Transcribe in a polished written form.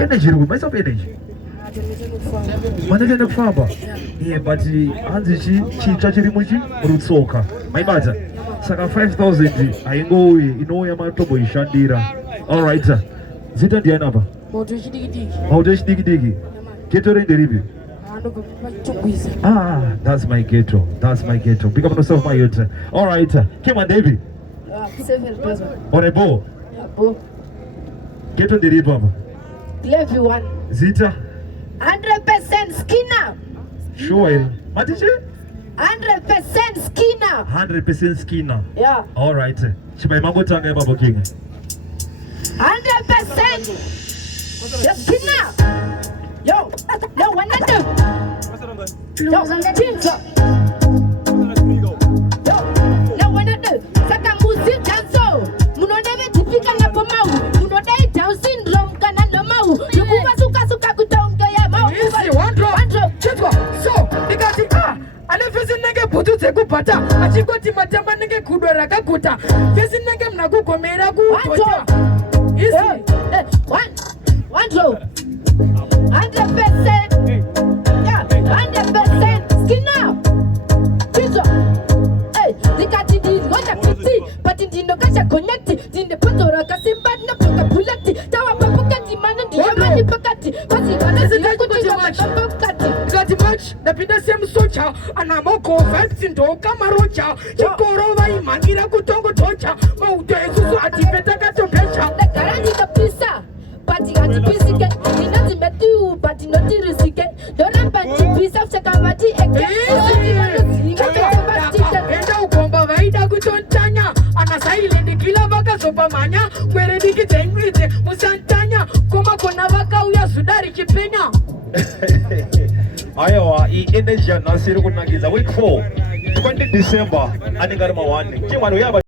energy iri myself energy manatenda kufamba but hanzi chitsva chiri rutsoka maibata saka 5000 haingouye inouya matomboishandira. Alright, zita ndiani apa? Mauto echidiki. Ghetto rende ripi? That's my ghetto. Pick up yourself my youth. Alright, Kima Devi. Orebo. Ghetto ndiri ripi apa? Everyone. Zita? 100% skinner. Sure. Matiche? 100% skinner. 100% skinner. Yeah. Alright. Chibai mango tanga ya Babo King. 100% skinner. Yo, one at them. Yo, Tinto. Yo, one at them. Saka musi janso. Munodebe tipika na pomau. Munodebe Down syndrome kana no mau. Yukuba suka kutonga ya mau. Easy, one drop. Chitwa. So, nikati alefezi nenge putu tekupata. Achikoti matama nenge kudora kakuta. Fezi nenge mnakukomera kutocha. Easy. One drop. 100%. Yeah, 100% skin now. Chitwa. Hey, nikati di wata piti. But in the kasha connecti. In the putora kasimba na puka pulati. Tawa papukati manandi yamani pakati. Pasi manasi nakuti papukati. Gati match napinda same socha. Anamoko vibes ndo kama rocha. Chikoro wa imangira kutongo tocha. Mauto esusu atipeta katopecha. Nakarani kapisa. Pati ati pisike. Ninati metu pati noti risike. Dona pati pisa chakamati eke. Enda ukomba vaida kutontanya. Anasailindi kila vaka sopa manya. Kwere diki tengwite musantanya. Koma kona vaka uya sudari kipenya. Ayawa, energy nasiri kunagiza week 4 20 December anigarima 1 kimwana uyaba